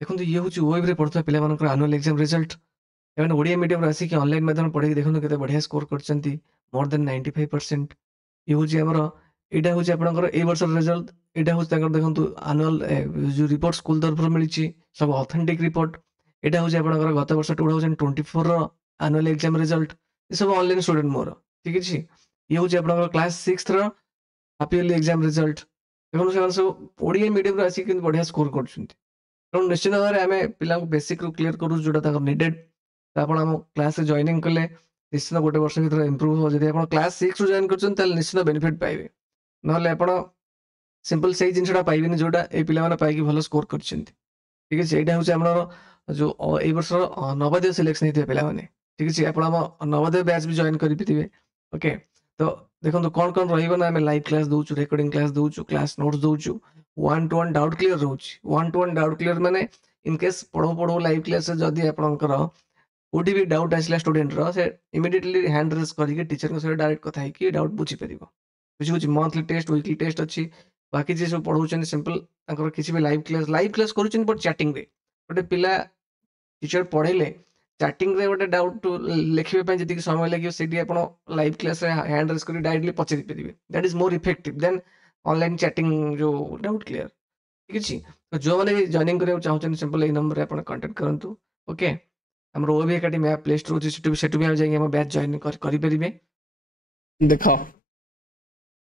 देखो ये हूँ ओएब रे पढ़ुवा पिलाମାନଙ୍କର आनुअल एग्जाम रिजल्ट एवं ओडिया मीडियम आसिक ऑनलाइन माध्यम पढ़े देखो केते बढ़िया स्कोर करछंती मोर देन 95%। ये हूँ आमर यहाँ हूँ आपंकर ए वर्ष रिजल्ट यहाँ हूँ देखो आनुअल जो रिपोर्ट स्कूल तरफ मिली सब ऑथेंटिक रिपोर्ट। यहाँ हूँ आपंकर गत वर्ष 2024 आनुअल एग्जाम रिजल्ट ये सब ऑनलाइन स्टूडेंट मोर ठीक है। ये हूँ आपंकर class 6 half yearly exam result देखो से सब ओडिया मीडियम आसिक बढ़िया स्कोर कर निश्चित भाव में आम पिला बेसिक रू क्लीयर करूँ जो निडेड तो आप क्लास जॉइनिंग कले निश्चित गोटे वर्ष भर इम्प्रूव हो जब आप क्लास 6 रू जॉइन कर निश्चित बेनिफिट पाइबे ना आप सिंपल से जिनसा पाइबेनि जोटा ये पिला पाई भल स्कोर कर ठीक है। यहाँ हूँ आम जो ये वर्ष नवोदय सिलेक्शन होते पे ठीक है आप नवोदय बैच भी जॉइन करेंगे ओके। तो देखो कौन कौन रहा आम लाइव क्लास दौचु रेकर्डिंग क्लास दौचु क्लास नोट्स दौचु 1-to-1 डाउट क्लियर रोचे 1-to-1 डाउट क्लियर माने इनकेस पढ़ो पढ़ो लाइव क्लास जदि आपंकर कोटी भी डाउट आसला स्टूडेंट से इमिडिएटली हैंड रेज करके टीचर को डायरेक्ट कथा है डाउट बुझी पार बुझी मंथली टेस्ट वीकली टेस्ट अच्छी बाकी जी सब पढ़ाऊँ सिंपल किसी भी लाइव क्लास करुँच बट चैटिंग गोटे पिला टीचर पढ़ेले चैटिंग रे गोटे डाउट लिखा जी समय लगे से लाइव क्लास हैंड रेज कर डायरेक्टली पचारि पारे that is more effective then online chatting जो डाउट क्लियर ठीक है। तो जो मैंने भी जॉइनिंग करने चाहते सिंपल ये नंबर आप कांटेक्ट करूँ ओके। आम ओबी एकेडमी ऐप प्ले स्टोर अच्छे भी जाइए बैच जॉइन करेंगे देख।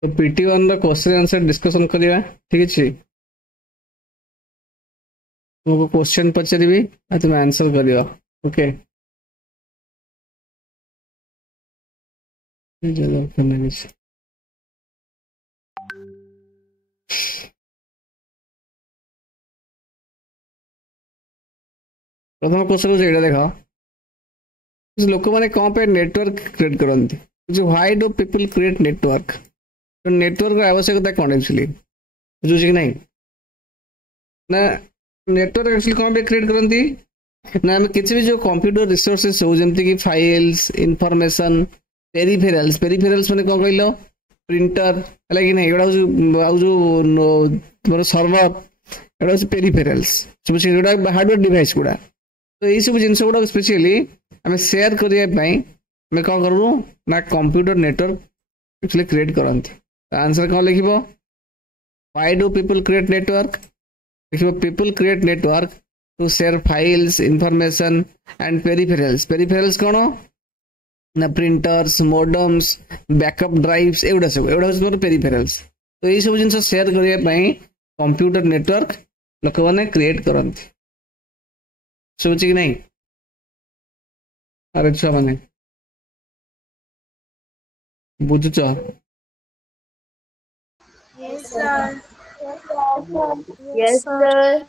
तो PT1 क्वेश्चन आंसर डिस्कशन करवा ठीक है तुमको क्वेश्चन पचारि तुम आंसर कर ओके। प्रथम क्वेश्चन ये देख लोक मैंने कौन पे नेटवर्क क्रिएट करती जो why do people create network तो नेटवर्क आवश्यकता कौन एक्चुअली बुझे कि नहीं ना नेटवर्क एक्चुअली कौन पे क्रिएट करती ना आम किसी भी जो कंप्यूटर रिसोर्सेस हो जमती कि फाइल्स इंफॉर्मेशन पेरिफेरल्स पेरिफेरल्स मैंने कौन कहल प्रिंटर है कि नहीं एटा जो सर्वर एटा पेरिफेरल्स सब हार्डवेयर डिवाइस गुड़ा तो यही सब जिन गुड़ा स्पेशली आम सेयार करने कौन करूँ ना कंप्यूटर नेटवर्क एक्चुअली क्रिएट करती आंसर कौन लिख why do people create network लिख people create network to share files information and peripherals peripherals कौन ना प्रिंटर्स मोडम्स बैकअप ड्राइव्स एगुड़ा सब एगुड़ा हूँ पेरिफेरल्स तो यही सब जिन शेयर करने कंप्यूटर नेटवर्क लोक मैंने क्रिएट करती सोच कि नहीं अरे छुआ मैंने बुझुच Yes, sir. Yes, sir.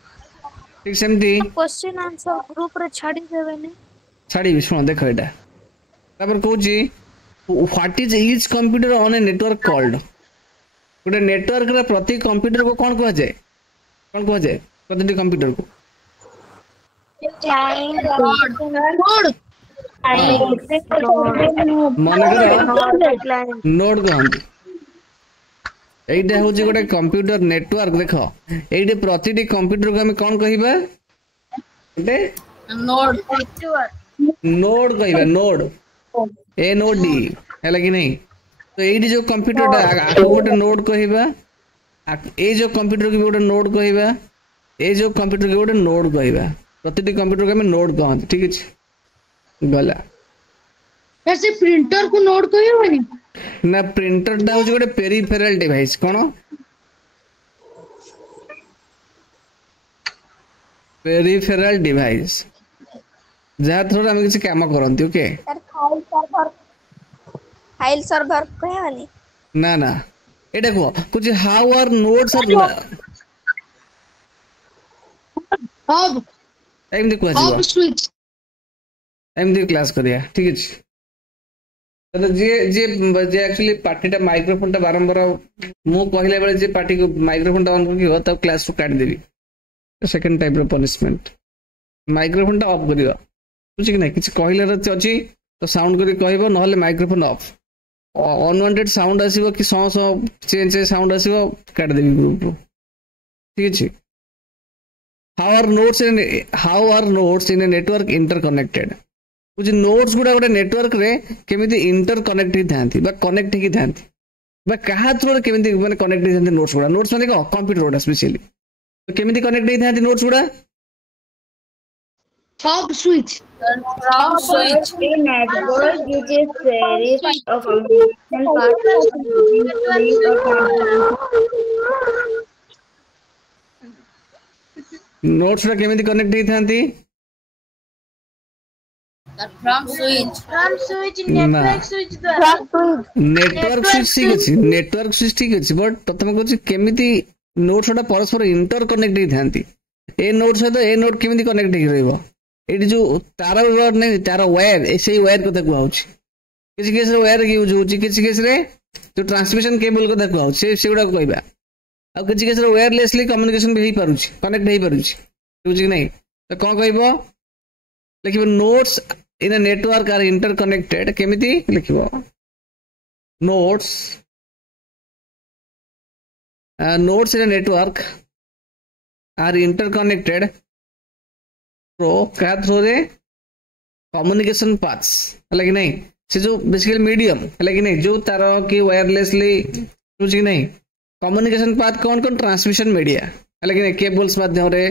ठीक सेमती क्वेश्चन आंसर ग्रुप रे छाड़ी देबेनी छाड़ी शुण देख एटा तापर कहूची what is each computer on a network called गोटे नेटवर्क रे प्रति कंप्यूटर को कौन कह जाए प्रति कंप्यूटर को मन कर नोड कहते এইটা হচ্ছে গোটে কম্পিউটর নেটওয়ার্ক দেখ এইটা প্রতিটি কম্পিউটর को हम कौन कहबा गोटे नोड कहबा नोड NOD है कि नहीं तो এইটি जो कंप्यूटरटा आको गोटे नोड कहबा ए जो कंप्यूटर को गोटे नोड कहबा ए जो कंप्यूटर को गोटे नोड कहबा प्रतिटी कंप्यूटर को हम नोड कहते ठीक है गला ऐसे प्रिंटर को नोड कहबनी ना प्रिंटर टा होचे गोटे पेरिफेरल डिवाइस कौन पेरिफेरल डिवाइस जहाँ थ्रू आम किसी काम करती ओके फाइल सर्वर कहबनी ना ना एटा कह कुछ हाउ आर नोड्स आर हब एमदी कह हब स्विच एमदी क्लास करिया ठीक है। तो जे जे जे एक्चुअली पार्टीटा माइक्रोफोन टा बारंबार मु कहले बेले जे पार्टी को माइक्रोफोन टा ऑन करके तब क्लास को काट देबी सेकंड टाइप रो पनिशमेंट माइक्रोफोन टा ऑफ करियो बुझ कि नहीं किछ कहले रहते अछि तो साउंड करी कहबो नहले माइक्रोफोन ऑफ अनवांटेड साउंड आसीबो कि सौ सौ चेंज साउंड आसीबो काट देबी ग्रुप ठीक अछि। how are nodes in a network interconnected? कुछ नोड्स गुड़ा गोटे नेटवर्क रे केमिति इंटरकनेक्ट ही थांती बा कनेक्ट ही थांती बा कहा थ्रू केमिति माने कनेक्ट ही थांती नोड्स गुड़ा माने को कंप्यूटर गुड़ा स्पेशली तो केमिति कनेक्ट ही थांती नोड्स गुड़ा Hub switch. From switch. A network which is very a communication part between link or nodes गुड़ा केमिति कनेक्ट ही थांती From switch. From switch, ना network switch द्वारा. नेटवर्क स्विच ठीक अछि नेटवर्क स्विच ठीक अछि बट प्रथम कहछि केमिति नोड्स गुड़ा परस्पर इंटरकनेक्ट ही थांती ए नोड सहित ए नोड केमिति कनेक्ट ही रहइबो एटी जो तार रड नै तार वायर एसई वायर कथा कहउछि किछि केस रे वायर यूज होछि किछि केस रे जो ट्रांसमिशन केबल कथा कहउछि सेगुडा कहबा आ किछि केस रे वायरलेसली कम्युनिकेशन भी हे पारुछि कनेक्ट हे पारुछि बुझि कि नै तो कोन कहबो लिखिबो nodes in a network are interconnected केमिति लिखिबो nodes nodes in a network are interconnected through the communication paths है कि नहीं से जो बेसिकली मीडियम है कि नहीं जो तार की वायरलेसली बुझ कि नहीं कम्युनिकेशन पाथ कौन कौन ट्रांसमिशन मीडिया है कि नहीं केबल्स माध्यम रे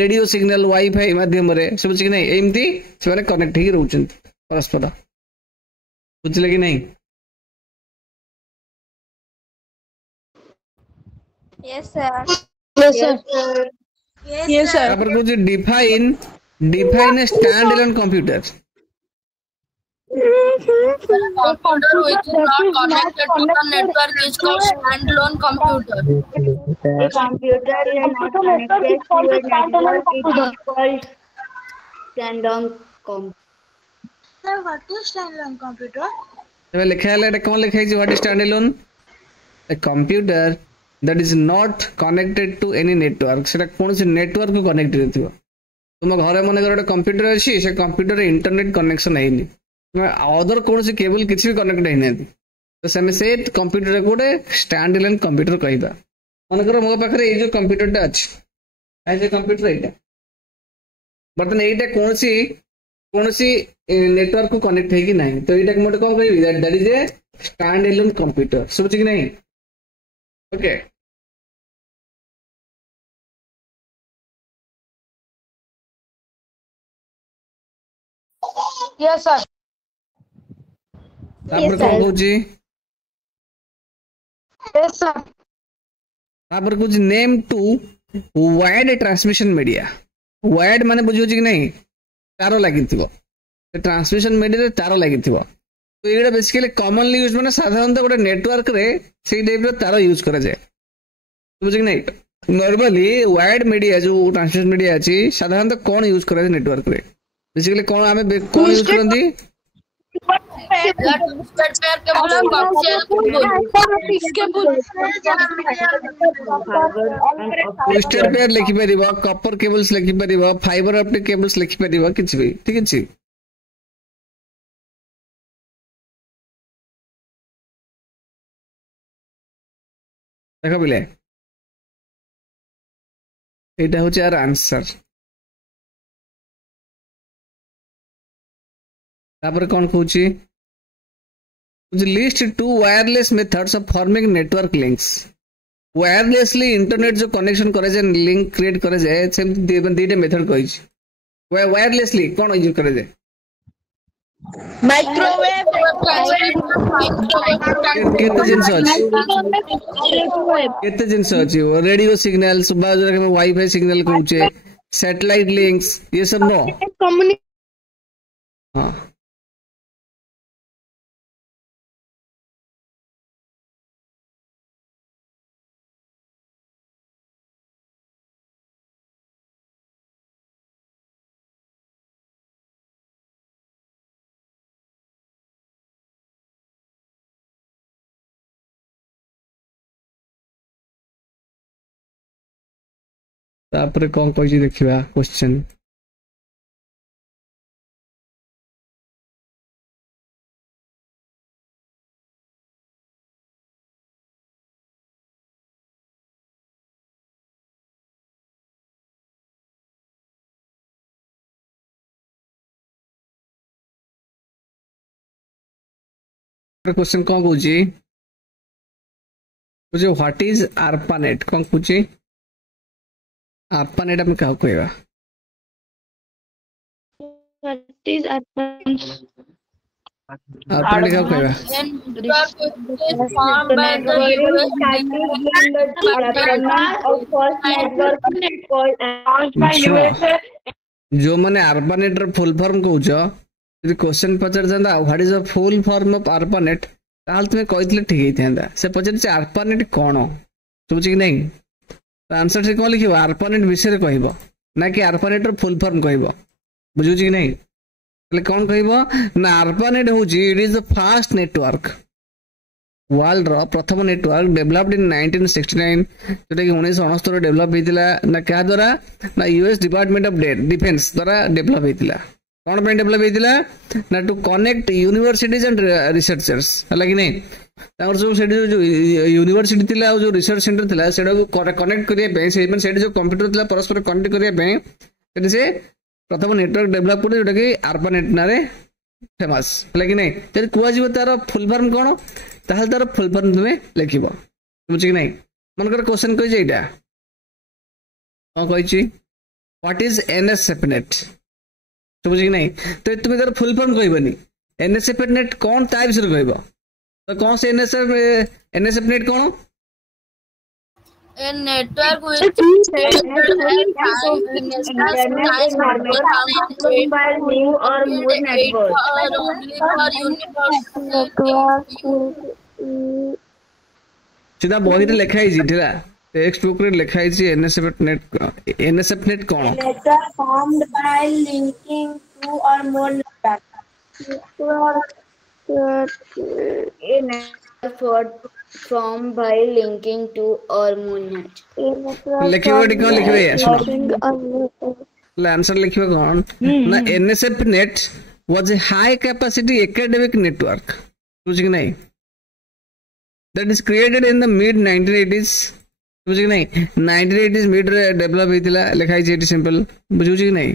रेडियो सिग्नल वाईफाई माध्यम रे सब बुझ कि नहीं एमती से माने कनेक्ट ही रहउछन परस्पर बुझले कि नहीं Yes, sir. Yes, sir. Yes, sir. तापर कुछ define a standalone computer Computer which is not connected to the network is called standalone computer. a computer is not connected to a network. It is called standalone computer. Sir, what is standalone computer? तबे लिखा है एटा कोन लिखा है what is standalone a computer that is not connected to any network सेटा कोन से network को connect रहथिबो तुम घरे मन गोटे कंप्यूटर अछि से कंप्यूटर इंटरनेट कनेक्शन हैनी अदर कौन से केबल किसी भी कनेक्ट है तो से से कंप्यूटर गोटे स्टैंड एलोन कंप्यूटर कहबा मन कर मो पाखरे ए जो कंप्यूटरटा अछि ए कंप्यूटर एटा बर्तन एटा कौन सी नेटवर्क को कनेक्ट है कि नहीं तो एटा मोटे कोन कहबी that is a stand alone computer समझ कि नहीं ओके Yes, sir. तापर कोन होजी Yes, sir. तापर कुछ name two wired transmission media wired माने बुझियो कि नहीं तार लागिथिबो ट्रांसमिशन मीडिया रे तार लागिथिबो तो एटा बेसिकली कॉमनली यूज माने साधारणतः गोटे नेटवर्क रे सेही टाइप रो तार यूज करा जाय बुझ कि नहीं नॉर्मली वायर्ड मीडिया जो ट्रांसमिशन मीडिया अछि साधारणतः कोन यूज करा जाय नेटवर्क रे बेसिकली कोन हमें कोन यूज करंदी ट्विस्टेड पेयर लिखि परिबा कॉपर केबल्स लिखि परिबा फाइबर ऑप्टिक केबल्स लिखि परिबा किछ भी ठीक अछि देखो बिले एटा होचे यार आंसर तापर कोन कहूची list two wireless methods of forming network links wirelessly internet जो कनेक्शन करे जाय लिंक क्रिएट करे जाय से दीटा मेथड कहै छी वायरलेसली कोन यूज करे जाय Microwave. केते जिंस अछि रेडियो सिग्नल सुबह जो के वाईफाई सिग्नल कहूचे सैटेलाइट लिंक्स ये सब नो हां तापर कोन कहै देखिबा क्वेश्चन क्वेश्चन कौन कौची बुझे व्हाट इज ARPANET कौन कौची ARPANET हम क्या कहवा What is ARPANET? ARPANET क्या कहवा A network is formed by the US जो मैंने ARPANET ର फुल फॉर्म कहउछ यदि क्वेश्चन पचार जांदा what is the full form of ARPANET ताल तुमे कहितले ठीक हेइथांदा से पचार से ARPANET कोन सोच कि नहीं तो आंसर से कोन लिखिबो ARPANET विषय रे कहइबो ना कि ARPANET ର फुल फॉर्म कहइबो बुझु कि नहीं तले कोन कहइबो ना ARPANET होची it is the first network world रो प्रथम नेटवर्क डेवलप्ड इन 1969 जोटा कि 1969 डेवलप हेतिला ना क्या द्वारा ना US department of defense develop डेवलप हेतिला कौन पे डेवलप हेतिला ना to connect universities and researchers हला कि नहीं तार जो सेडी जो यूनिवर्सिटी थिला जो रिसर्च सेंटर थिला सेडा को कनेक्ट करिया पे से मन सेडी जो कंप्यूटर थिला परस्पर कनेक्ट करिया पे सेडी से प्रथम नेटवर्क डेवलप करे जोटा कि ARPANET नारे फेमस हला कि नहीं जदि कुआ जीव तार फुल फॉर्म कोन ताहल तार फुल फॉर्म तुमे लिखिबो बुझ कि नहीं मन कर क्वेश्चन कहि जेइटा कोन कहिछि व्हाट इज NSFNet बुझ कि नहीं तो तुमे तार फुल फॉर्म कहबनी NSFNet कोन टाइप से कहबो तो कौन से NSFNet cone A network which is सीधा बही रे लिखा है जीठला टेक्स्ट बुक रे लिखा है NSFNet cone Network formed by linking two or more A network formed by linking two or more nets. लिखिबो डिको लिखिबे सुनो आंसर लिखिबो कोन ना NSFNet was a high capacity academic network बुझ कि नहीं that is created in the mid 1980s बुझ कि नहीं 1980s mid रे develop हेतिला लिखाई छै सिंपल बुझु कि नहीं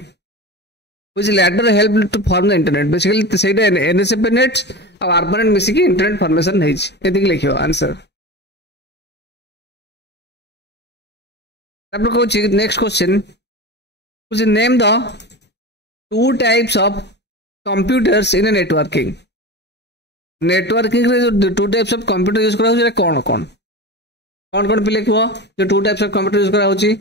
which later helped to form the internet basically सेटा NSFNet और ARPANET मिसी की इंटरनेट फॉर्मेशन है एति लिखियो आंसर तब को नेक्स्ट क्वेश्चन कुछ name the two types of computers in networking रे जो to types of computer use करा होय कोन कोन कोन कोन पिले को जो to types of computer use करा होची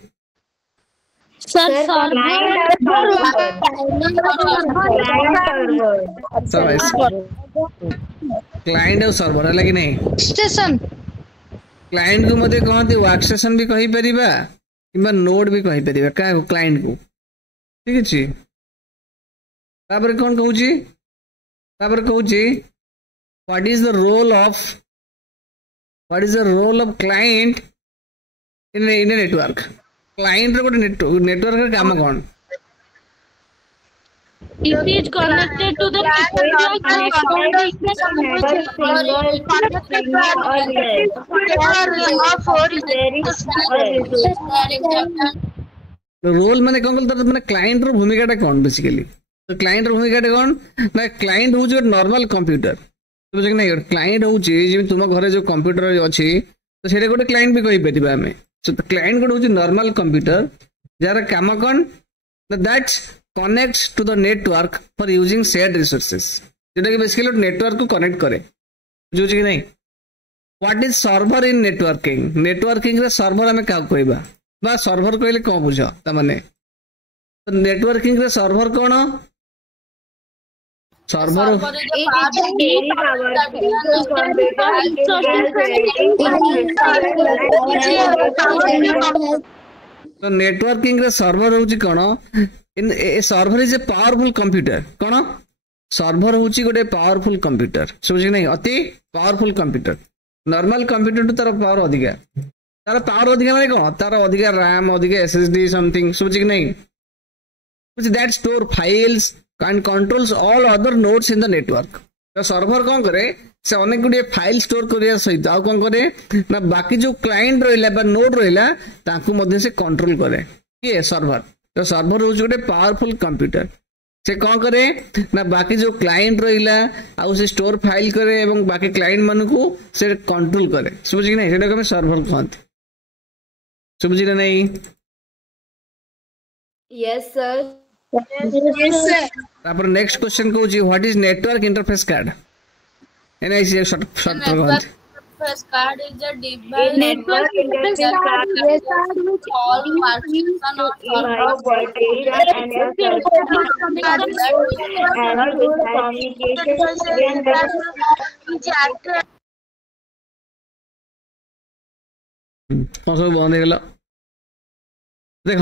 क्लाइंट और सर्वर है कि नहीं स्टेशन क्लाइंट को मते कहते वर्क स्टेशन भी कहि परिबा किबा नोड भी कहि परिबा का क्लाइंट को ठीक अछि तापर कोन कहूची what is the role of client in network client रो नेटवर्क रे काम कोन It is connected to the role माने कोन कर माने क्लाइंट रो भूमिकाटा कोन बेसिकली तो क्लाइंट रो भूमिकाटा कोन ना क्लाइंट होउछ नॉर्मल कंप्यूटर बुझ कि नहीं क्लाइंट होउछ जे तुम घरे जो कंप्यूटर अछि तो सेटा गोटे क्लाइंट भी कहि परिबा हमें so the client code is normal computer jar काम कोन that connects to the network for using shared resources जेटा कि बेसिकली नेटवर्क को कनेक्ट करे बुझु कि नहीं what is server in networking रे सर्वर हमें का कहबा बा सर्वर कहले को बुझो त माने तो नेटवर्किंग रे सर्वर कोन सर्वर तो नेटवर्किंग रे सर्वर होची कोन in a server is a powerful computer कोन सर्वर होची गोटे पावरफुल कंप्यूटर समझ नहीं अति पावरफुल कंप्यूटर नॉर्मल कंप्यूटर तो तार पावर अधिका तार पावर अधिका माने कोन तार अधिका रैम अधिका एसएसडी समथिंग समझ नहीं which that store files and controls all other nodes in the network तो सर्वर कौन करे से अनेक गुडी फाइल स्टोर करिया सहित आ कौन करे ना बाकी जो क्लाइंट रहिला बा नोड रहिला ताकू मध्ये से कंट्रोल करे ये सर्वर तो सर्वर हो जोटे पावरफुल कंप्यूटर से कौन करे ना बाकी जो क्लाइंट रहिला आउ से स्टोर फाइल करे एवं बाकी क्लाइंट मान को से कंट्रोल करे समझ कि नहीं सेटा को सर्वर कहते समझ ना नहीं Yes, sir. Yes, sir. तापर नेक्स्ट क्वेश्चन को जी what is network interface card NIC short कहते Interface card is a A device network interface card is all partition of device that data and a person and with communication कौन सब बंद हो देख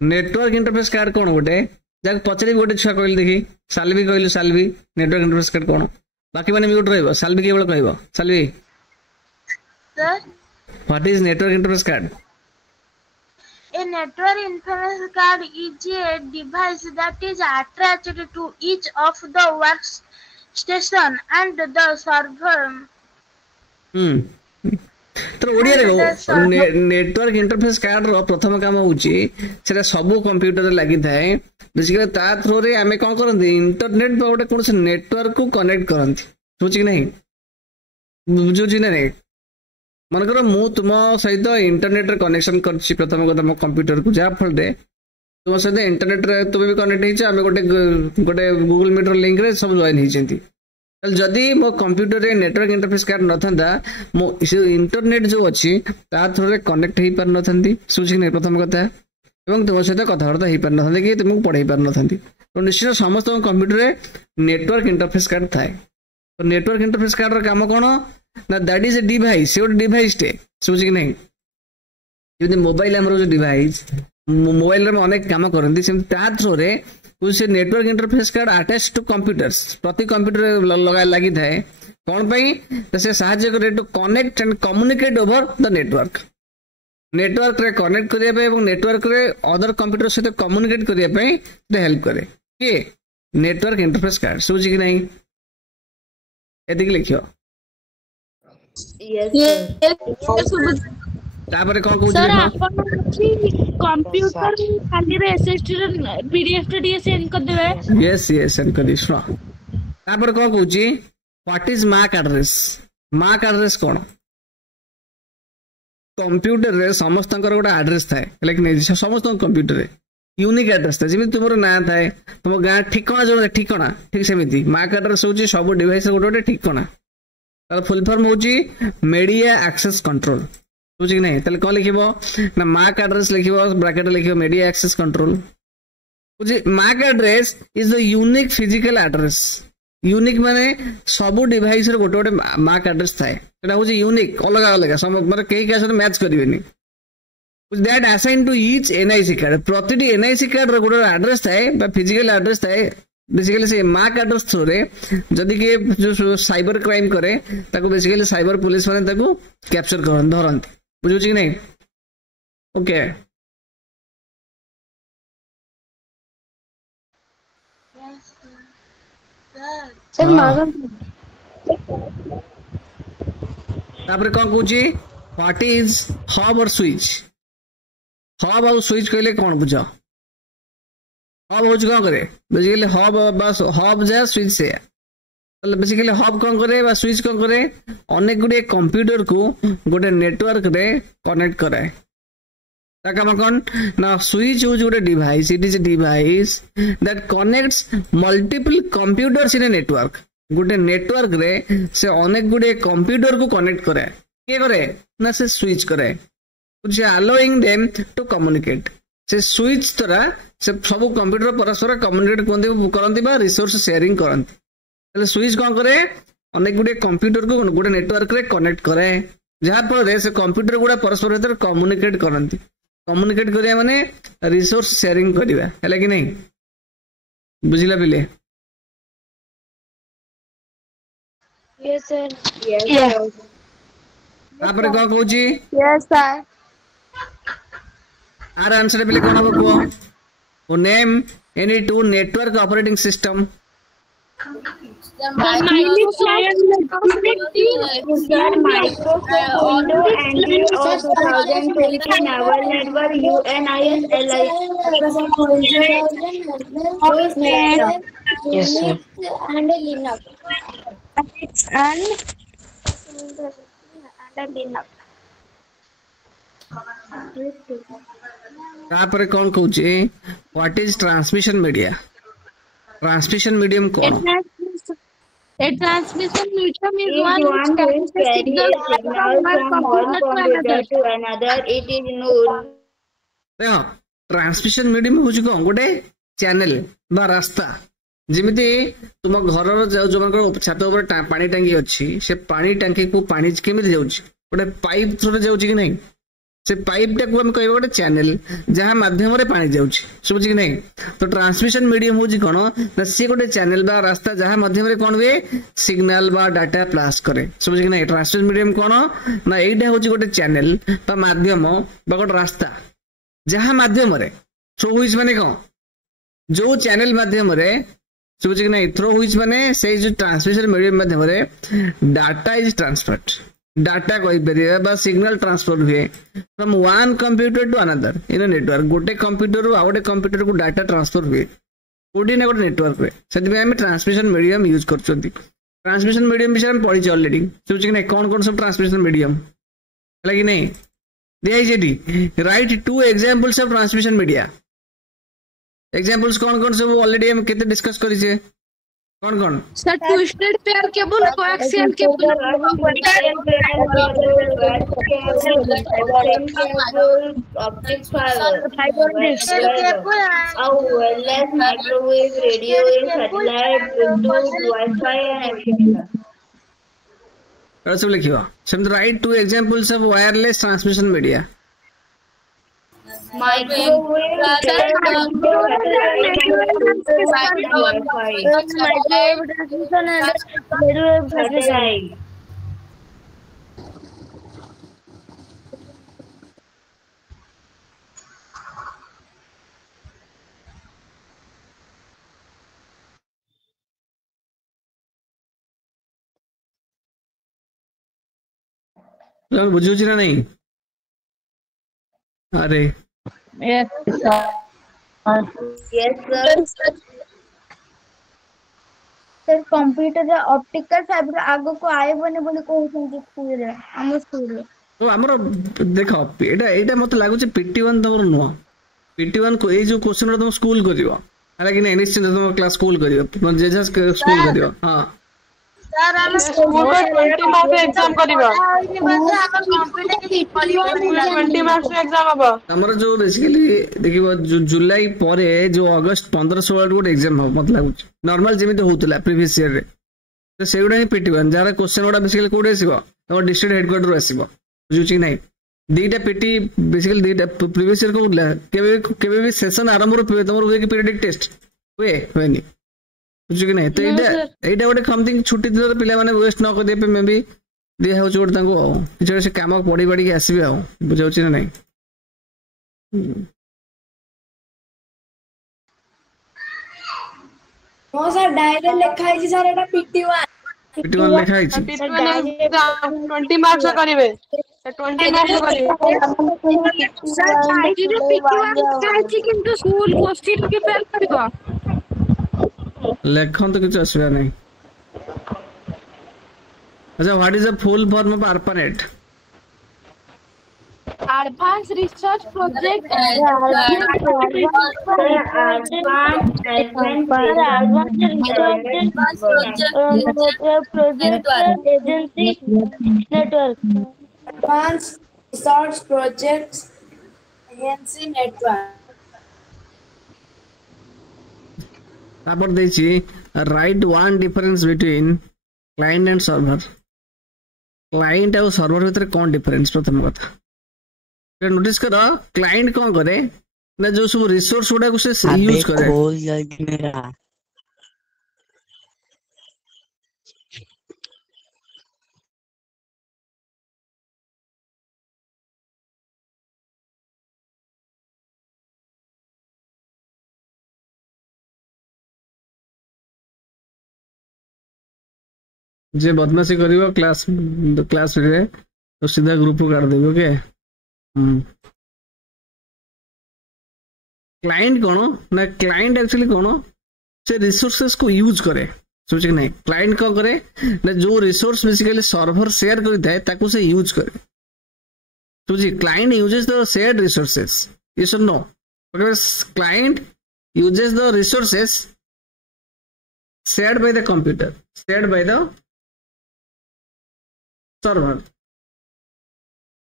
network interface card कौन गोटे जब पचारि गोटे छुआ कहली देखी साल्वी कहलु साल्वी नेटवर्क इंटरफेस कार्ड कौन बाकी मैंने म्यूट रहिबो साल्वी केवल कहबो Salvi Sir, what is network interface card a network interface card is a device that is attached to each of the workstation and the server. तो ओडिया रे नेटवर्क इंटरफेस कार्ड रो प्रथम काम होची सेटा सब कंप्यूटर रे लागि थाए बेसिकली ता थ्रू रे हमें कोन करंती इंटरनेट पर गोटे कोन से नेटवर्क को कनेक्ट करंती सोची कि नहीं बुझुची ना रे मन करो मु तुम सहित इंटरनेट रे कनेक्शन करछि प्रथम कथा मो कंप्यूटर को जा फल रे तुम सहित इंटरनेट रे तुम भी कनेक्ट हिच हमें गोटे गोटे गूगल मीट लिंक रे सब जॉइन हिचंती जदि मो कंप्यूटर रे नेटवर्क इंटरफेस कार्ड नथंदा मो इंटरनेट जो अछि ता थ्रू रे कनेक्ट ही पर नथंती सोची कि नहीं प्रथम कथा एवं तुम सहित कथावार्ता ही पर नथंती कि तुमको पढ़ाई पर नथंती तो निश्चित समस्त कंप्यूटर रे नेटवर्क इंटरफेस कार्ड थाए तो नेटवर्क इंटरफेस कार्ड रो काम कोन ना दैट इज ए डिवाइस से डिवाइस टे सोची कि नहीं यदि मोबाइल हमरो जो डिवाइस मोबाइल रे अनेक काम करंती सेम ता थ्रू रे उसे network interface card attach to computers प्रति कंप्यूटर लगा लगी थाए कौन पई तो से सहायता करे to connect and communicate over the network network रे कनेक्ट करिया पे एवं नेटवर्क रे अदर कंप्यूटर से कम्युनिकेट करिया पे ते हेल्प करे के नेटवर्क इंटरफेस कार्ड सोची कि नहीं एदिक लिखियो Yes, sir. तापर कोन कहू सर आपण कंप्यूटर खाली रे एसएसडी रे पीडीएफ टे डी सेंड कर देबे यस यस सेंड कर दिसो तापर कोन कहूची व्हाट इज मैक एड्रेस कोन कंप्यूटर रे समस्त गोटे एड्रेस थाए लेकिन समस्त कंप्यूटर रे यूनिक एड्रेस थाए जेमि तुमरो ना थाए तुम गाँ ठिकाना जो ठिकाना ठीक सेमिति मैक एड्रेस होची सब डिवाइस गोटे गोटे ठिकाना तार फुल फॉर्म होची मीडिया एक्सेस कंट्रोल बुझी कि नहीं ताले कौन लिखिबो ना मैक एड्रेस लिखिबो ब्रैकेट लिखिबो मीडिया एक्सेस कंट्रोल बुझी MAC address is the unique physical address unique माने सब डिवाइस रे गोटे गोटे मैक एड्रेस थाए सेटा होची यूनिक अलग अलग सब माने केही के साथ मैच करिवेनी that assign to each NIC card प्रतिटी एनआईसी कार्ड रे गोटे एड्रेस थाए बा फिजिकल एड्रेस थाए बेसिकली से मैक एड्रेस थ्रू रे जदि के जो साइबर क्राइम करे ताको बेसिकली साइबर पुलिस माने ताको कैप्चर करन धरंती बुझुची कि नहीं ओके सर मागन तापर कोन कहूची व्हाट इज हब और स्विच हब और स्विच कहले कोन बुझा हब होच कोन करे बेसिकली हब बस हब जा स्विच से तो बेसिकली हब कोन करे बा स्विच कोन करे अनेक गुडे कंप्यूटर को गोटे नेटवर्क रे कनेक्ट कराए ता काम कोन ना स्विच यूज गोटे device it is a device that connects multiple computers in a network गोटे नेटवर्क रे से अनेक गुडे कंप्यूटर को कनेक्ट कराए के करे ना से स्विच कराए which allowing them to communicate से स्विच तरह से सब कंप्यूटर परस्पर कम्युनिकेट करंती बा रिसोर्स शेयरिंग करंती तले स्विच कोन करे अनेक गुडे कंप्यूटर को गोटे नेटवर्क रे कनेक्ट करे जहा पर से कंप्यूटर गुडा परस्पर भीतर कम्युनिकेट करंती कम्युनिकेट करिया माने रिसोर्स शेयरिंग करिवा हैला कि नहीं बुझिला बिले यस सर Yes, तापर को कहूची यस सर आर आंसर बिले कोन हबो को name any two network operating system The Microsoft Sir, Microsoft Windows NT or 2020 Naval Network UNIS Yes, sir. and Linux and Linux. तापर कौन कहूचे what is transmission media transmission medium कौन A transmission medium is is one which one carries which a carry signal a signal from from one one computer to computer another. to another. It is known. देख transmission medium हूँ कौन गोटे channel बा रास्ता जमीती तुम घर जो छात पानी टांकी अच्छी से पानी टांकी को पानी केमी जाऊँगी गोटे पाइप थ्रू जाऊँगी कि नहीं से पाइप टाक आम कह गोटे चैनल जहाँ मध्यम पानी जाऊँगी शुभुच कि नहीं तो ट्रांसमिशन मीडियम हूँ कौन ना सी गोटे चैनल बा रास्ता जहाँ मध्यम कौन हुए सिग्नल बा डाटा पास करे शुभुच कि नहीं ट्रांसमिशन मीडियम कौन ना यहीटा हूँ गोटे चैनल बा माध्यम बा गोटे रास्ता जहाँ माध्यम थ्रो हुईज माने कौन जो चैनल माध्यम शुभुच कि नहीं थ्रो हुईज माने से जो ट्रांसमिशन मीडियम माध्यम डाटा इज ट्रांसफर्ड डाटा कहीपर सिग्नल ट्रांसफर हुए from one computer to another in network गोटे कंप्यूटर रू गोटे कंप्यूटर को डाटा ट्रांसफर हुए कोडी ना गोटे नेटवर्क रे से ट्रांसमिशन मीडियम यूज कर ट्रांसमिशन मीडियम विषय पढ़ी ऑलरेडी शुभुच कि नहीं कौन कौन सब ट्रांसमिशन मीडियम है कि नहीं दिखाई right 2 examples of transmission media examples कौन कौन सब ऑलरेडी हम केते डिस्कस करिसे कौन कौन Sir, twisted pair cable, coaxial cable. Optic fiber, Aerial cable as well as microwave, radio, satellite, Bluetooth, Wi-Fi, and etc. सब लिखियो same right 2 examples of wireless transmission media Microwave, satellite. बुझुची ना नहीं अरे Yes, sir. Yes, sir. Sir computer optical fibre आगो को आए बने बोले कहउछन स्कूल रे हम स्कूल रे तो हमर देख एटा एटा मत लागु PT1 तमर नुह PT1 को ए जो क्वेश्चन तुम स्कूल करियो हालांकि कि नहीं निश्चित तुम क्लास स्कूल करियो जे स्कूल करियो हां सर हम स्कूल 20 मार्क्स एग्जाम करिबा कंप्यूटर 20 मार्क्स एग्जाम हबा हमर जो बेसिकली देखिबो जुलाई परे जो अगस्त 15-16 गोटे एग्जाम हो मत लागु नॉर्मल जेमिति होतला प्रीवियस ईयर रे तो सेगुडा ही PT1 जारा क्वेश्चन गोटा बेसिकली कोडे आसीबो तो डिस्ट्रिक्ट हेडक्वार्टर आसीबो बुझुची नहीं दीटा PT बेसिकली दीटा प्रीवियस ईयर को केबे भी सेशन आरंभ रो तमर हुए कि पीरियडिक टेस्ट हुए होनी बुझु कि नहीं तो एटा गोटे समथिंग छुट्टी दिन पिला माने वेस्ट न कर दे पे मे भी दिया हो छोड़ तांको किछ से काम पड़ी पड़ी के आसीबे आ बुझाउची ना नहीं हो सर डायरी लिखा है जी सर एटा PT1 लिखा है छी 20 मार्क्स करिवे 20 मार्क्स करिवे Sir, डायरी रे पिक्चर काची किंतु स्कूल क्वेश्चन के पेपर करबा लेखन तो कुछ असुविधा नहीं अच्छा what is the full form of ARPANET Advanced Research Project Agency network advanced research projects agency network तापर देछि right one difference between client and server client और सर्वर भीतर कौन डिफरेंस प्रथम कथा नोटिस करो क्लाइंट कौन करे ना जो सब रिसोर्स गुडा को से यूज करे जे बदमाशी करिवो क्लास रे तो सीधा ग्रुप को काट देबो। ओके क्लाइंट कौन ना क्लाइंट एक्चुअली कौन से रिसोर्सेस को यूज करे सोच कि नहीं। क्लाइंट कौन करे ना जो रिसोर्स बेसिकली सर्वर शेयर करिଥାଏ ताकू से यूज करे। सोची client uses the shared resources yes or no. Client uses the resources shared by the computer, shared by the server।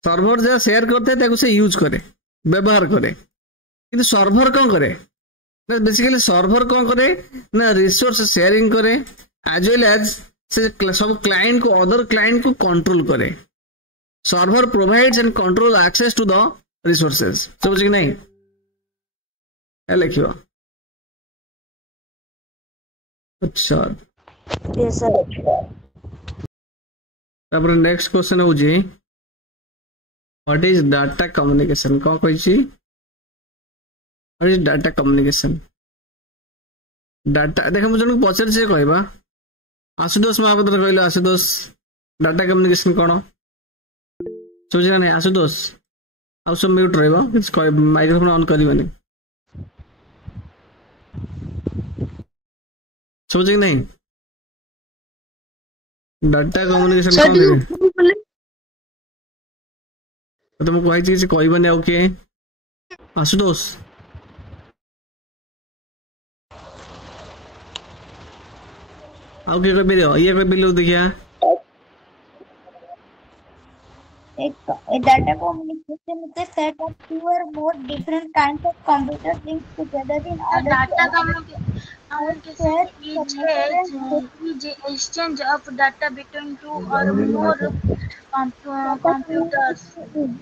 Server जो शेयर करते हैं ताकू से यूज करे व्यवहार करे। किंतु सर्वर कौन करे ना बेसिकली सर्वर कौन करे ना रिसोर्स शेयरिंग करे एज वेल एज से सब क्लाइंट को अदर क्लाइंट को कंट्रोल करे। Server provides and control access to the resources समझ कि नहीं क्या लिखियो। अच्छा यस सर। तापर नेक्स्ट क्वेश्चन हो जी व्हाट इज डाटा कम्युनिकेशन कौन कही what is data communication. Data देख मुझे जन पचार से कहबा आशुतोष महापात्र कहले आशुतोष डाटा कम्युनिकेशन कौन सोच ना नहीं आशुतोष आउ सब म्यूट रह माइक्रोफोन ऑन करनी समझ कि नहीं। डाटा कम्युनिकेशन कौन तुम कही किसी कहबनी आउ किए आशुतोष आउ किए कह ये कह देखिया A data communication is a set of two or more different kinds of computers linked together in order Data to communication is a exchange of data between two or more computers.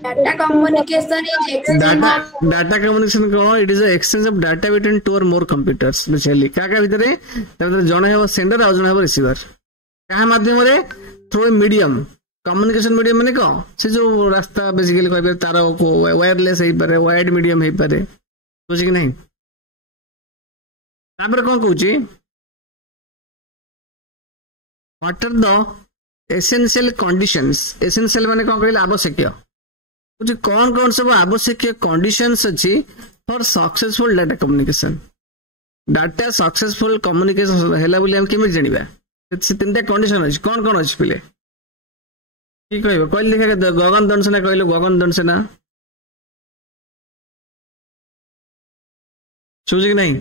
Data communication is exchange of data communication कौन it is exchange of data between two or more computers basically क्या भितर जड़े हम sender आ जड़े हम receiver क्या माध्यम रे थ्रू मीडियम कम्युनिकेशन मीडियम माने कौन से जो रास्ता बेसिकली कह तार को वायरलेस हो पारे वायर्ड मीडियम हो पारे बुझ कि नहीं। तापर कौन कहूची what are the essential conditions essential माने कौन कहले आवश्यक बुझ कौन कौन सब आवश्यक कंडीशंस अछि for successful data communication. Data successful communication हैला बोली हम केमे जानिबा से तीनटा कंडीशन अछि कौन कौन अछि पहिले की कहबो कहले लिखा गगन दंडसेना कहले गगन दंडसेना सोच कि नहीं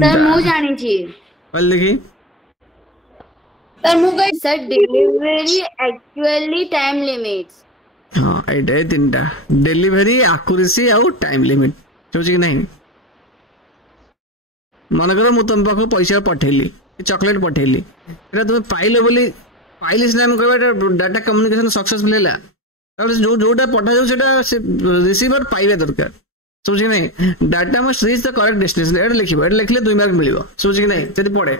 सर मु जानी छी कहले देखी सर मु कह sir delivery actually time limits हां एटा तीनटा डिलीवरी एक्यूरेसी और टाइम लिमिट सोच कि नहीं। मन करो मु तुम पाखो पैसा पठेली चॉकलेट पठेली एटा तुम पाइलो बोली पाइले सिना हम कहबा डाटा कम्युनिकेशन सक्सेसफुल हैला जो जोटा पठा जाउ सेटा से रिसीवर पाइबे दरकार समझ नहीं। Data must reach the correct destination एटा लिखिबो एटा लिखले 2 मार्क मिलिबो समझ कि नहीं जदी पड़े।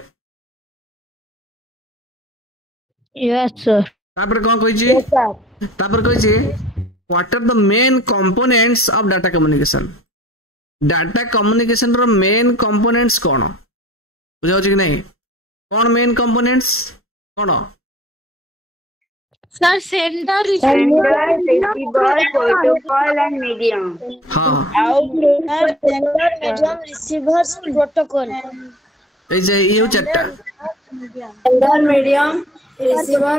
Yes sir. तापर कोन कहि छी तापर कहि छी what are the main components of data communication. Data communication रो मेन कंपोनेंट्स कोन बुझाउ कि नहीं कोन मेन कंपोनेंट्स कोन sir sender receiver protocol and medium हां sir sender medium receivers protocol ए जे ये चट्टा सेंडर मीडियम रिसीवर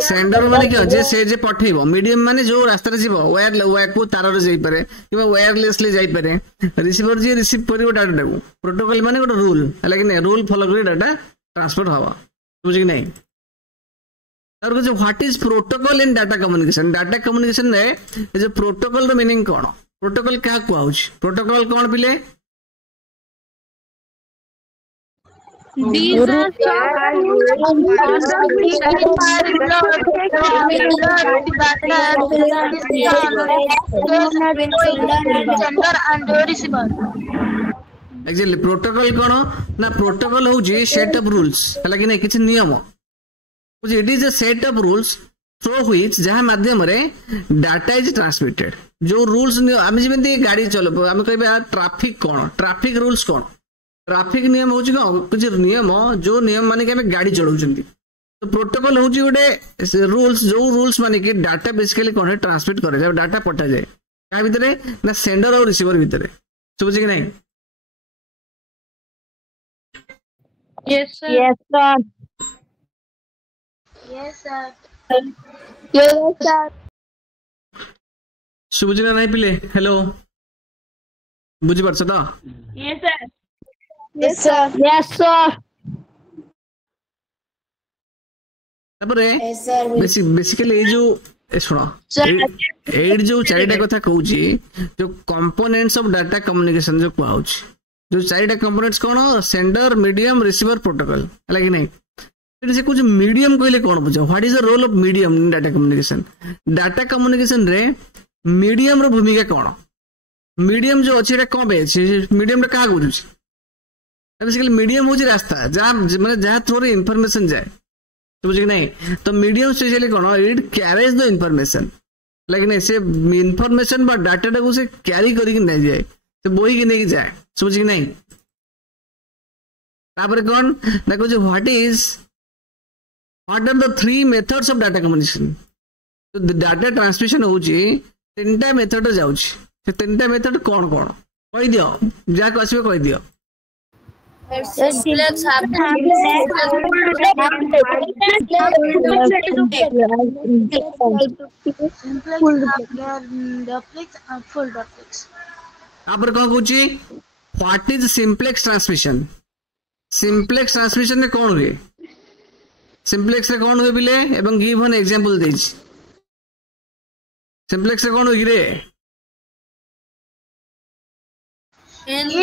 सेंडर माने क्या जे पठेबो मीडियम माने जो रास्ता रे जीवो वायर को तार रे जाई पारे किबा वायरलेसली जाई पारे रिसीवर जे रिसीव करिवो डाटा को प्रोटोकॉल माने गोटे रूल है कि नहीं रूल फॉलो करी डाटा ट्रांसफर हवा बुझ कि नहीं। और जो what is protocol in data communication में जो प्रोटोकॉल रो मीनिंग कोन प्रोटोकॉल क्या कहउछ प्रोटोकॉल कोन पिले These are एक्चुअली प्रोटोकॉल कोन ना प्रोटोकॉल होउची सेट ऑफ रूल्स हला कि नहीं किछि नियम it is a set of rules through which जहां माध्यम रे डाटा इज ट्रांसमिटेड जो रूल्स आम जमी गाड़ी चलो आम कह ट्राफिक कौन ट्राफिक रूल्स कौन ट्रैफिक नियम होची कुछ नियम जो नियम माने कि हमें गाड़ी चलाउछंती तो प्रोटोकॉल होची गोटे रूल्स जो रूल्स माने कि डाटा बेसिकली कोन ट्रांसमिट करे जब डाटा पठा जाए का भितरे ना सेंडर और रिसीवर भितरे समझे कि नहीं Yes, sir. Yes, sir. Yes, sir. Yes, sir. सुबुझी ना नहीं पिले हेलो बुझी पारछ तो Yes, sir. Yes, sir. Yes, sir. तापरे बेसिकली जो सुनो एड जो चारिटा कथा कहूची जो कंपोनेंट्स ऑफ डाटा कम्युनिकेशन जो कहूची जो चारिटा कंपोनेंट्स कौन सेंडर मीडियम रिसीवर प्रोटोकॉल है कि नहीं से कुछ मीडियम कहले कौन बुझ what is the role of medium in data communication रे मीडियम रो भूमिका कौन मीडियम जो अच्छी कौन पे मीडियम क्या बुझुची बेसिकली मीडियम हूँ रास्ता जहाँ मैंने जहाँ थ्रू इनफॉरमेशन जाए तो बुझे कि नहीं तो मीडियम स्पेशली कौन इट कैरेज द इनफॉरमेशन लेकिन ऐसे इनफॉरमेशन बा डाटा टाक से कैरी करके नहीं जाए तो बोई की नहीं जाए समझ कि नहीं तापर कौन ना कुछ what are the 3 methods of data communication तो डाटा ट्रांसमिशन होची तीनटा मेथड जाउची से तीनटा मेथड कौन कौन कहि दियो जा को आसीबे कहि दियो Simplex have duplex and full duplex. तापर कौन कहूची what is simplex transmission simplex transmission में कौन हुए सिंप्लेक्स रे कौन हुए बिले एवं गिव वन एग्जांपल देछि सिंप्लेक्स रे कौन हुए रे in the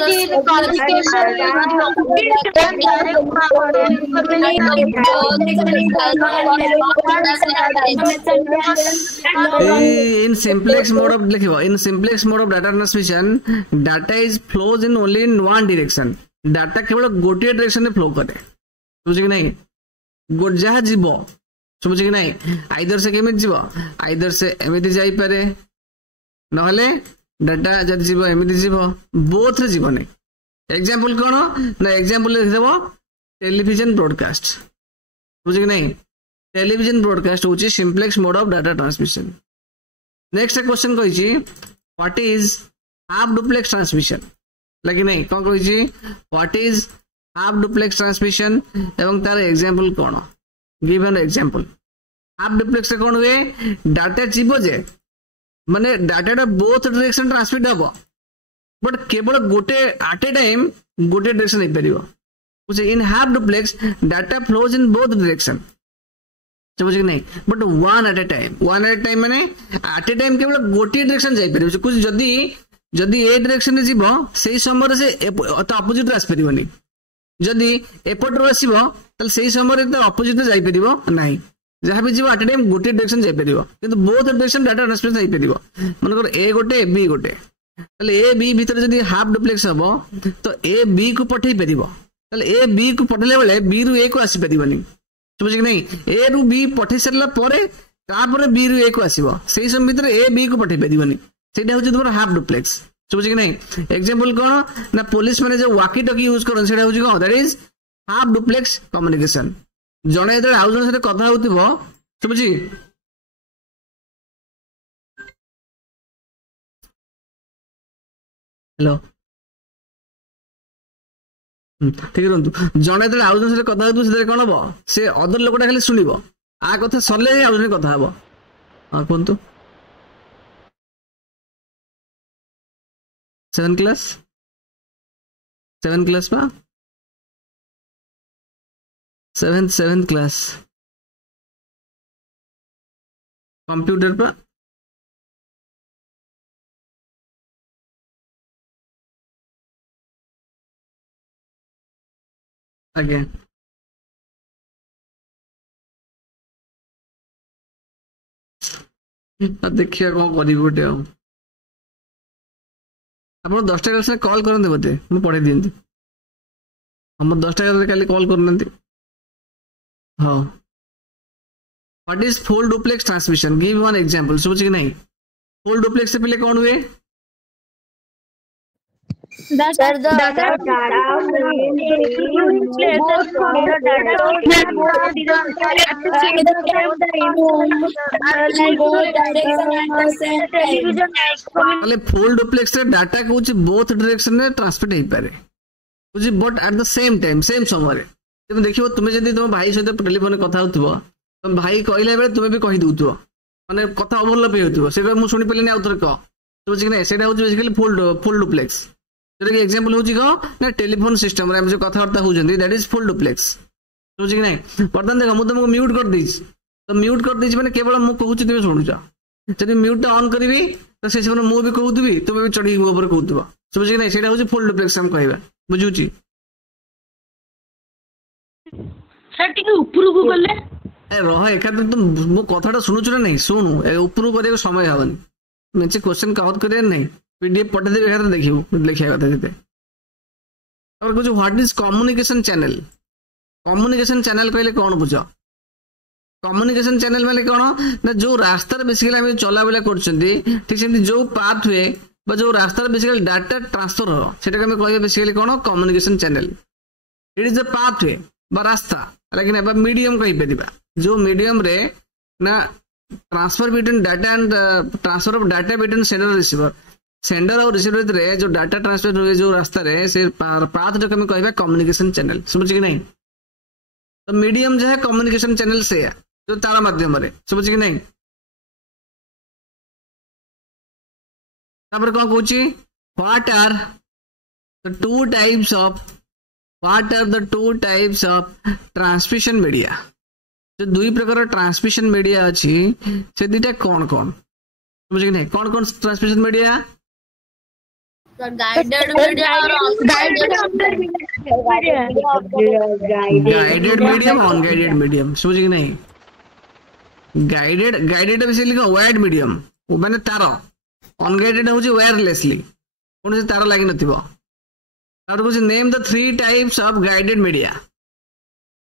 in simplex mode of लिखिबो in simplex mode of data transmission data is flows in only in one direction data केवल गोटे डायरेक्शन में फ्लो करे समझ कि नहीं जहाँ जीव समझ कि नहीं आइदर से केमिति जीव आइदर से एमिति जाई पारे नहले डाटा जब जीव एमिति जीव बोथ रे जीव नहीं एग्जांपल कोन ना एग्जांपल लिख देबो टेलीविजन ब्रॉडकास्ट समझ कि नहीं टेलीविजन ब्रॉडकास्ट होची simplex mode of data transmission next question कहिची what is half duplex transmission लगे नहीं कौन कहिची what is half duplex transmission एवं तार एग्जांपल कोन give an example half duplex रे कोन हुए डाटा जीव जे माने डाटा बोथ डायरेक्शन ट्रांसमिट हबो बट केवल गोटे एट ए टाइम गोटे डायरेक्शन हो पारिबो in half duplex data flows in both direction समझ कि नहीं but one at a time माने एट ए टाइम केवल गोटे डायरेक्शन जाई पारिबो कुछ जदी जदी ए डायरेक्शन जीव सेही समय से अपोजिट आस परिबोनी जदी एपट रो आसीबो तल सेही समय रे अपोजिट जाई परिबो नाही जहाँ भी जीव एट ए टाइम गोटे डायरेक्शन जाई परिबो किंतु बोथ डायरेक्शन डाटा ट्रांसमिशन जाई परिबो मनकर ए गोटे बी गोटे तले ए बी भीतर जदी हाफ डुप्लेक्स हबो तो ए बी को पठै परिबो तले ए बी को पठले बेले बी रु ए को आसी परिबोनी समझ कि नहीं ए रु बी पठै सरला परे तापर बी रु ए को आसीबो सेही समय भीतर ए बी को पठै परिबोनी सेटा होची तुमर हाफ डुप्लेक्स समझ कि नहीं एग्जांपल कोन ना पुलिस माने जो वाकी टॉकी यूज करन सेटा होची कोन that is half duplex communication जणे जणे आउ जणे से कथा होतिबो समझी हेलो ठीक है जणे जणे आउ जणे से कथा होतिबो से कोन हबो से अदर लोकटा खाली सुनिबो आ कथा सरले आउ जणे कथा हबो हां कोन तो 7 क्लास पा 7th क्लास कंप्यूटर पा आगे देखिए कौन कर गोटे आप 10टा क्लास कॉल करते बोते मुझे पढ़े दिखती हम 10टा क्लास काली कॉल करना हाँ what is full duplex transmission give one example समझ कि नहीं फुल डुप्लेक्स से पहले कौन हुए Sir, the data ताले फुल डुप्लेक्स रे डाटा को बोथ डायरेक्शन रे ट्रांसमिट हो पारे but at the same time same समय तुम देखियो तुम जदि तुम भाई सहित टेलीफोन कथा होतबो तुम भाई कहला बेले तुम भी कहि दउतबो माने कथा ओवरलैप होतबो सेटा मु सुनि पलेनी आउथर क तो कि नै सेटा होछ बेसिकली फुल डुप्लेक्स जेटा कि एग्जांपल होछ क ना टेलीफोन सिस्टम रे हम जो कथा वार्ता होजंदी दैट इज फुल डुप्लेक्स तो कि नै बर्तन देखो मु तुमको म्यूट कर देइछ तो म्यूट कर देइछ माने केवल मु कहूछ तुम सुनुछ जदि म्यूट ऑन करबी तो से समय मु भी कहउतबी तुम भी चढ़ी मो ऊपर कहउतबो समझ कि नै सेटा होछ फुल डुप्लेक्स हम कहबा बुझुची सर टिके ऊपर को गले ए रह एकादर तुम मो कथाटा शुणुच ना नहीं शुणु ऊपर को समय हवनी मेचे क्वेश्चन काउंट करे नहीं पीडीएफ पठे देबे एकादर देखिबो लिखिया कथा जते और कुछ व्हाट इज कम्युनिकेशन चैनल कहले कोन बुझ कम्युनिकेशन चैनल माने कोन ना जो रास्ता रे बेसिकली हम चला बेला करछंती ठीक सेमती जो पाथ वे बा जो रास्ता रे बेसिकली डाटा ट्रांसफर हो सेटा हम कहबे बेसिकली कोन communication channel it is the path way बा रास्ता लेकिन अब मीडियम कहि परिबा जो मीडियम रे ना transfer between data and transfer of data between sender और रिसीवर रे जो डाटा ट्रांसफर हुए जो रास्ता रे से पाथ जो हम कहबा कम्युनिकेशन चैनल समझ कि नहीं तो मीडियम जो है कम्युनिकेशन चैनल से है जो तारा माध्यम रे समझ कि नहीं तापर कोन कहूची what are the two types of transmission media जो दुई प्रकार ट्रांसमिशन मीडिया अच्छी से दीटा कौन कौन समझ कि नहीं कौन कौन ट्रांसमिशन मीडिया गाइडेड मीडिया और गाइडेड मीडियम अनगाइडेड मीडियम समझ कि नहीं गाइडेड बेसिकली वायर्ड मीडियम माने तार अनगाइडेड होची वायरलेसली कोन से तार लागि नथिबो तार कुछ name the 3 types of guided media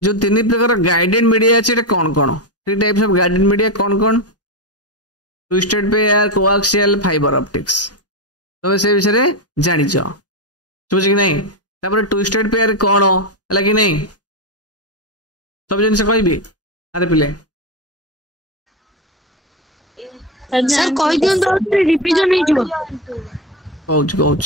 जो 3 प्रकार गाइडेड मीडिया अछि कौन कौन 3 टाइप्स ऑफ गाइडेड मीडिया कौन कौन twisted pair coaxial fibre optics तो से विषय रे जानि छ समझ कि नहीं तापर ट्विस्टेड पेयर कौन हला कि नहीं सब जन से कहबी अरे पिले सर कहि दियन तो रिवीजन नै जबो कोच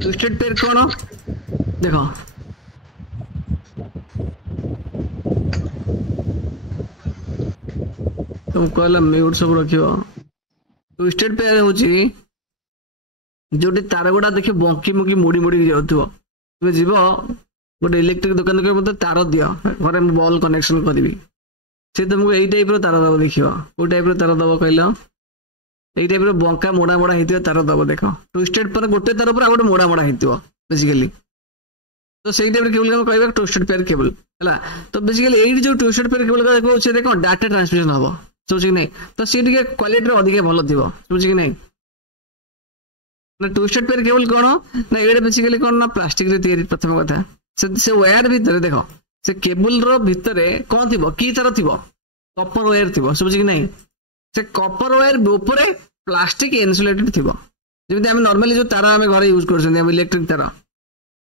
ट्विस्टेड पेयर कौन देखो तुम कहला म्यूट सब रखियो ट्विस्टेड पेयर होची जोटी तार गुडा देखि बंकी मुकी मुड़ी मुड़ी जाउथबो तुम जीव गोटे इलेक्ट्रिक दुकान के मते तार दियो घरे बॉल कनेक्शन करबी से तुमको एई टाइप रो तार दबो देखियो ओ टाइप रो तार दबो कहलो एई टाइप रो बंका मोड़ा मोड़ा हितियो तार दबो देखो ट्विस्टेड पर गोटे तार पर गोटे मोड़ा मोड़ा हितियो बेसिकली तो सेई टाइप रो केबल को कहबा ट्विस्टेड पेयर केबल हला तो बेसिकली एई जो ट्विस्टेड पेयर केबल का देखो से देखो डाटा ट्रांसमिशन हबो समझ कि नहीं तो सी टिके क्वालिटी रो अधिक भलो थिबो समझ कि नहीं ना ट्विस्टेड पेयर केबल कोन ना एडे बेसिकली कोन ना प्लास्टिक रे तयारी प्रथम कथा से वायर भीतर देखो से केबल रो भीतर कोन थिबो की तरह थिबो कॉपर वायर थिबो समझ कि नहीं से कॉपर वायर ऊपर प्लास्टिक इन्सुलेटेड थिबो जेमति हम नॉर्मली जो तार हम घर यूज करछन हम इलेक्ट्रिक तार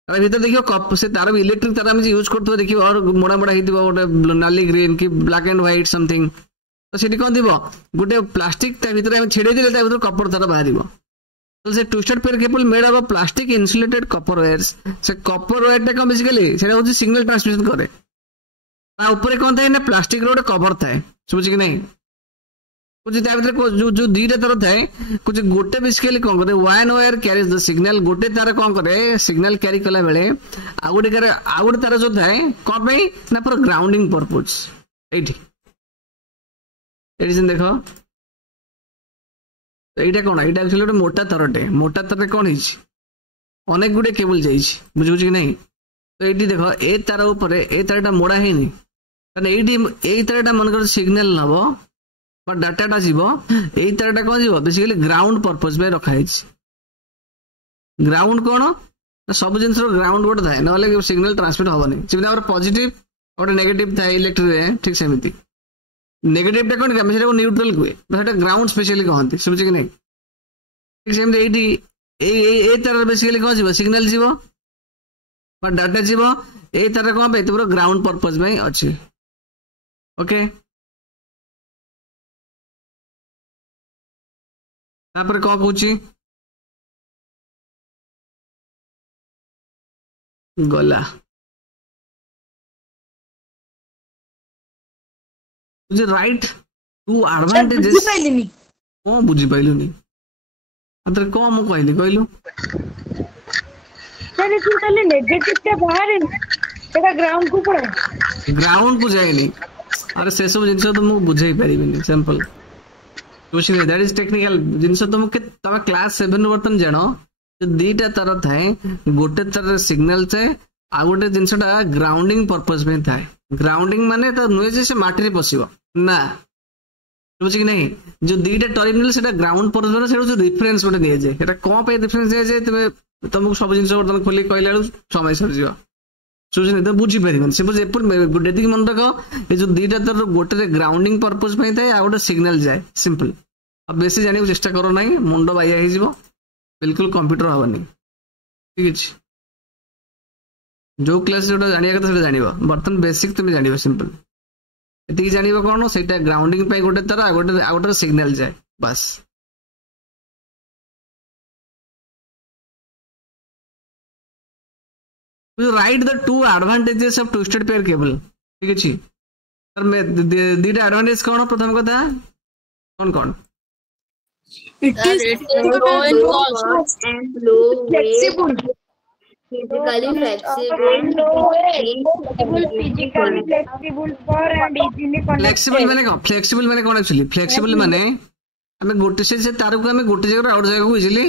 तार भीतर देखियो कप से तार इलेक्ट्रिक तार हम यूज करतो देखियो और मोड़ा मोड़ा हिथिबो गोटे नाली ग्रीन की ब्लैक एंड व्हाइट समथिंग तो सेठी कोन थिबो गोटे प्लास्टिक ता भीतर हम छेड़े दिले ता भीतर कॉपर तार बाहरिबो तो से twisted pair cable made of plastic insulated copper wires से कॉपर वायर टा बेसिकली सेटा होची सिग्नल ट्रांसमिशन करे ता ऊपर कोन थाए ना प्लास्टिक रो कवर थाए समझ कि नहीं कुछ ता भीतर जो दीटा तार थाए कुछ गोटे बेसिकली कोन करे one wire carries the signal गोटे तार कोन करे सिग्नल कैरी कला बेले आ गोटे तार जो थाए कोन पे ना फॉर ग्राउंडिंग पर्पस एठी एडिसन देखो एटा कोन एटा एक्चुअली गोटे मोटा तारटे कोन हिच अनेक गुडे केबल जाइछ बुझु कि नहीं तो एटी देखो ए तार ऊपर ए तारटा मोड़ा हेनी तने एटी ए तारटा मन कर सिग्नल नबो पर डाटाटा जीवो ए तारटा कोन जीवो बेसिकली ग्राउंड पर्पस पे रखा हिच ग्राउंड कोन सब जिंस रो ग्राउंड गोटे थाए नले सिग्नल ट्रांसमिट होबनी जेमि और पॉजिटिव और नेगेटिव थाए इलेक्ट्रिक रे ठीक सेमिति नेगेटिव टा कोन का न्यूट्रल कुए सेटा ग्राउंड स्पेशली कहंती समझ कि नहीं ठीक सेम एटी ए तरह बेसिकली कौन जीव सिग्नल जीव बा डाटा जीव ए तरह कौन पे तुमरो ग्राउंड पर्पस में अछि ओके तापर कौन कहूची गला मुझे राइट टू एडवांटेजेस कौन बुझी पाइलुनी अतर कौन मु कहली कहलु चले तू चले नेगेटिव टा बाहर एटा ग्राउंड को पड़े ग्राउंड को जाएनी अरे से सब जिनस तो मु बुझाई परिबिनी सिंपल कुछ नहीं दैट इज टेक्निकल जिनस तुम के तब क्लास 7 बर्तन जानो जो दीटा तरह थाए गोटे तरह सिग्नल थे आ गोटे जिनसटा ग्राउंडिंग पर्पस में थाए ग्राउंडिंग माने तो नुए जे से माटी रे पसिबो ना बुझी कि नहीं जो दीटा टर्मिनल सेटा ग्राउंड पर्पस में सेटा जो रेफरेंस गोटे दिए जे एटा कोन पे रेफरेंस दिए जे तुमको सब जिनस बर्तन खोली कहला समय सर जीवा सोचने तो बुझी पारिबन सपोज एप्पल डेटिक मन रख ये जो दीटा तर गोटे ग्राउंडिंग पर्पस में थाए आ गोटे सिग्नल जाए सिंपल अब बेसी जाने चेष्टा करो नहीं मुंड बाया हो जीवो बिल्कुल कंप्यूटर हबनी ठीक अछि जो क्लास जोटा जानिया कथा सेटा जानिबो बर्तन बेसिक तुम जानिबो सिंपल एति जानिबो कोन सेटा ग्राउंडिंग पे गोटे तरह गोटे सिग्नल जाए बस You write the two advantages of twisted pair cable ठीक अछि सर मैं दीटा एडवांटेज कोन प्रथम कथा कौन It is low in cost and low flexible. physically flexible Physically flexible for and easily flexible connected. माने कौन फ्लेक्सिबल माने कौन एक्चुअली फ्लेक्सिबल माने हमें गोटे से तार को हमें गोटे जगह आउट जगह को इजीली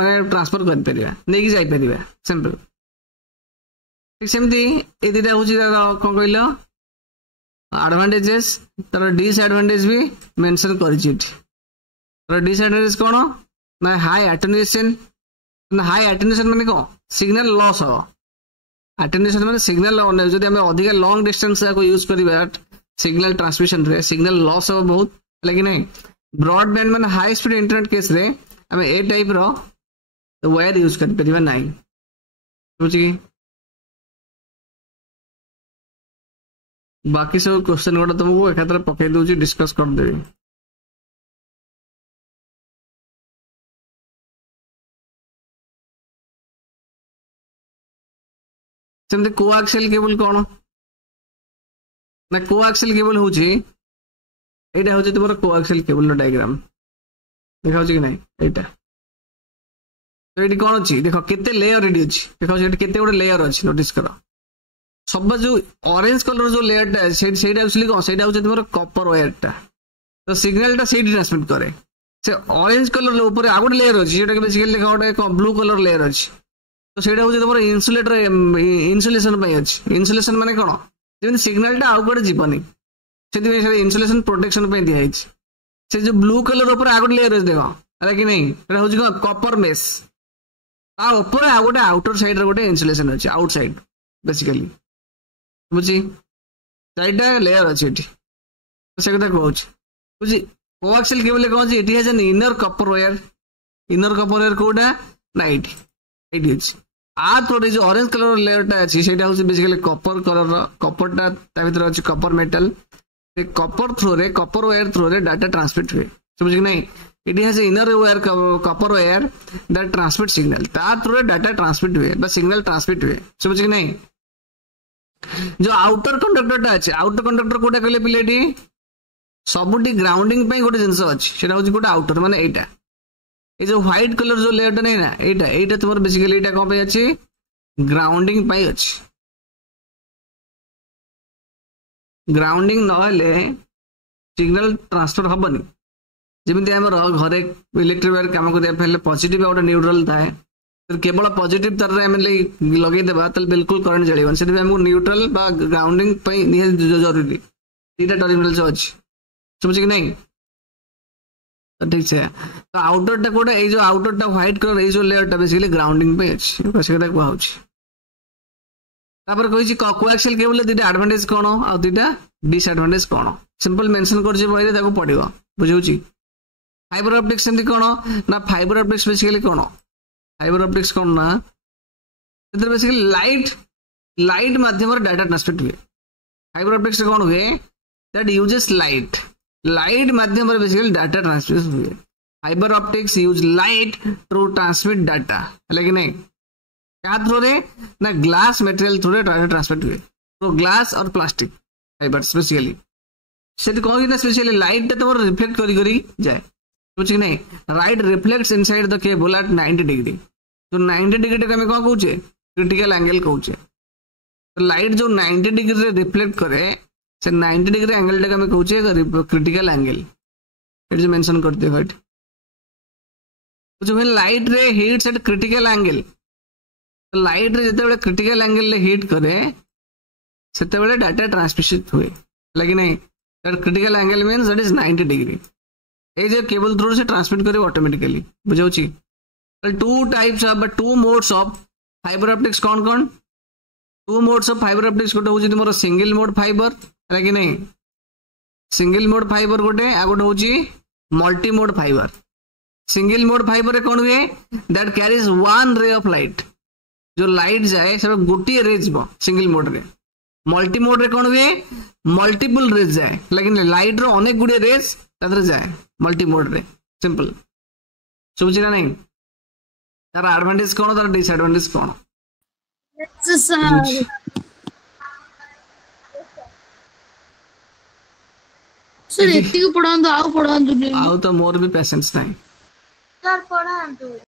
माने ट्रांसफर कर परिबा नै कि जाई परिबा सिंपल ठीक सेमती ए दिटा होची कोन कहलो एडवांटेजेस तर डिसएडवांटेज भी मेंशन करिछि तर डिसएडवांटेज कोन ना हाई अटेन्यूएशन माने को सिग्नल लॉस हो अटेन्यूएशन माने सिग्नल जदि हमें अधिक लॉन्ग डिस्टेंस को यूज करिबा सिग्नल ट्रांसमिशन रे सिग्नल लॉस हो बहुत लेकिन नहीं ब्रॉडबैंड माने हाई स्पीड इंटरनेट केस रे हमें ए टाइप रो वायर यूज कर परिबा नहीं बुझी बाकी सब क्वेश्चन गोटा तुमको एकात्र पकई दूची डिस्कस कर देबी सेमते कोआक्सियल केबल कोन ना कोआक्सियल केबल होची एटा होची तुमर कोआक्सियल केबल नो डायग्राम देखाउ छी कि नहीं एटा तो एटी कोन अछि देखो केते लेयर एडी अछि देखो एटी केते गोटे लेयर अछि नोटिस करो सब जो ऑरेंज कलर जो लेयर टा सेटा एक्चुअली कोन सेटा होची तुमर कॉपर वायर टा तो सिग्नल टा सेठी ट्रांसमिट करे से ऑरेंज कलर ऊपर आ गोटे लेयर अछि जेटा के बेसिकली देखो गोटे ब्लू कलर लेयर अछि तो सेटा होची तुमर इन्सुलेटर इन्सुलेशन पय अछि इन्सुलेशन माने कोन जेन सिग्नल टा आउ कोडे जीवनी सेति से इन्सुलेशन प्रोटेक्शन पय दिया अछि से जो ब्लू कलर ऊपर आ गोटे लेयर अछि देखो अरे कि नहीं एटा होची कॉपर मेश आ ऊपर आ गोटे आउटर साइड रे गोटे इन्सुलेशन अछि आउटसाइड बेसिकली बुझी चारटा लेयर अछि एठी से कथा कहूछ बुझी कोआक्सियल केबल कहूछ एठी has an inner copper wire कोडा ना एठी इज आ थोड़े जो ऑरेंज कलर लेयर टा अछि सेटा होछ बेसिकली कॉपर कलर कॉपर टा ता भीतर अछि कॉपर मेटल से कॉपर थ्रू रे कॉपर वायर थ्रू रे डाटा ट्रांसमिट हुए समझ कि नहीं it has inner wire copper wire that transmit signal ता थ्रू रे डाटा ट्रांसमिट हुए बा सिग्नल ट्रांसमिट हुए समझ कि नहीं जो आउटर कंडक्टर टा अछि आउटर कंडक्टर कोटा कहले पिलेटी सबुटी ग्राउंडिंग पे गोटे जिंस अछि सेटा होछि गोटे आउटर माने एटा ए जो व्हाइट कलर जो लेयर टा नै ना एटा तुमर बेसिकली एटा कोन पे अछि ग्राउंडिंग पे अछि ग्राउंडिंग न हले सिग्नल ट्रांसफर हबनी जेमिति हमर घरे इलेक्ट्रिक वायर काम को दे पहले पॉजिटिव और न्यूट्रल थाए फिर केवल पॉजिटिव तार रे हम लगे देबा तल बिल्कुल करंट जळीबन सेति हमको न्यूट्रल बा ग्राउंडिंग पे जरूरी तीटा टर्मिनल जो अछि समझ कि नहीं तो ठीक है तो आउटर टा कोडा ए जो आउटर टा व्हाइट कलर ए जो लेयर टा बेसिकली ग्राउंडिंग पे अछि सेटा को होछि तापर कहि छी कोएक्सियल केबल दीटा एडवांटेज कोन आ दीटा डिसएडवांटेज कौन सिंपल मेंशन कर बही ताको पड़ो बुझे फाइबर ऑप्टिक्स सेमती कौन ना फाइबर ऑप्टिक्स बेसिकली कौन फाइबर ऑप्टिक्स कौन ना बेसिकली लाइट माध्यम डाटा ट्रांसमिट हुए फाइबर ऑप्टिक्स कौन हुए दैट यूजेस लाइट माध्यम बेसिकली डाटा ट्रांसमिट हुए fibre optics use light to transmit data है कि नहीं क्या थ्रू रे ना ग्लास मटेरियल थ्रू रे डाटा ट्रांसमिट हुए तो ग्लास और प्लास्टिक फाइबर स्पेशली से कौन ना स्पेशली लाइट तुम रिफ्लेक्ट करी जाए बुझ कि नहीं light reflects inside the cable at 90 degree तो 90 डिग्री को कौन कहूचे क्रिटिकल एंगल कहूचे तो लाइट जो 90 डिग्री रिफ्लेक्ट करे से 90 डिग्री एंगल टाइम कहूचे क्रिटिकल एंगल ये मेंशन करते हैं जो light ray hits at critical angle light ray जिते क्रिटिकल एंगल हिट करे से डाटा ट्रांसमिशन हुए लेकिन नहीं that critical angle means that is 90 degree ये जो केबल थ्रू से ट्रांसमिट करे ऑटोमेटिकली बुझाउची two modes of fibre optics कौन कौन two modes of fibre optics गोटे हूँ मोर सिंगल मोड फाइबर है कि नहीं सिंगल मोड फाइबर गोटे आ गोटे हूँ multi mode fibre single mode fibre कौन हुए that carries one ray of light जो लाइट जाए से गोटे रे जीव सिंगल मोड रे मल्टी मोड रे कौन हुए मल्टीपल रेज जाए लेकिन लाइट रो अनेक गुड़े रेज जाए मल्टी मोड रे सिंपल समझ ना नहीं तार एडवांटेज कौन तार डिसएडवांटेज कौन सर एतिक पढ़ांदो आउ तो मोर भी पेशेंस नहीं सर पढ़ाନ୍ତୁ